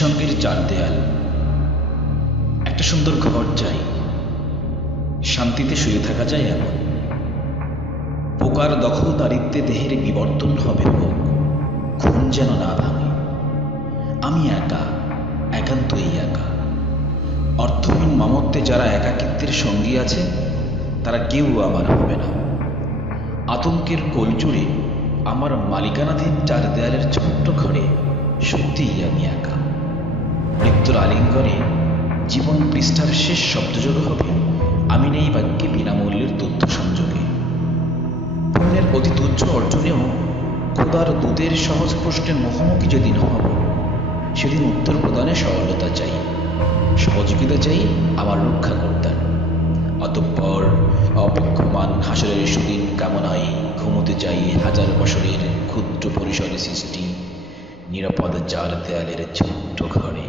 নিঃসঙ্গের চার দেয়াল, একটা সুন্দর ঘর চাই, শান্তিতে শুয়ে থাকা যায় এমন। পোকার দখলদারিত্বে দেহের বিবর্তন হবে হোক, ঘুম যেন না ভাঙে। আমি একা, একান্তই একা। অর্থহীন মমত্বে যারা একাকিত্বের সঙ্গী আছে, তারা কেউ আমার হবে না। আতঙ্কের কোলজুড়ে আমার মালিকানাধীন চার দেয়ালের ছোট্ট ঘরে সত্যিই আমি একা। মৃত্যুর আলিঙ্গনে জীবন পৃষ্ঠার শেষ শব্দযোগ হবে আমি নেই বাক্যে বিনামূল্যের তথ্য সংযোগে। পুণ্যের অতি তুচ্ছ অর্জনেও খোদার দূতের সহজ প্রশ্নের মুখোমুখি যেদিন হব, সেদিন উত্তর প্রদানে সরলতা চাই, সহযোগিতা চাই আমার রক্ষা করতেন। অতঃপর অপেক্ষমান হাসরের সুদিন কামনায় ঘুমোতে চাই হাজার বছরের ক্ষুদ্র পরিসরে সৃষ্টি নিরাপদ চার দেয়ালের ছোট্ট ঘরে।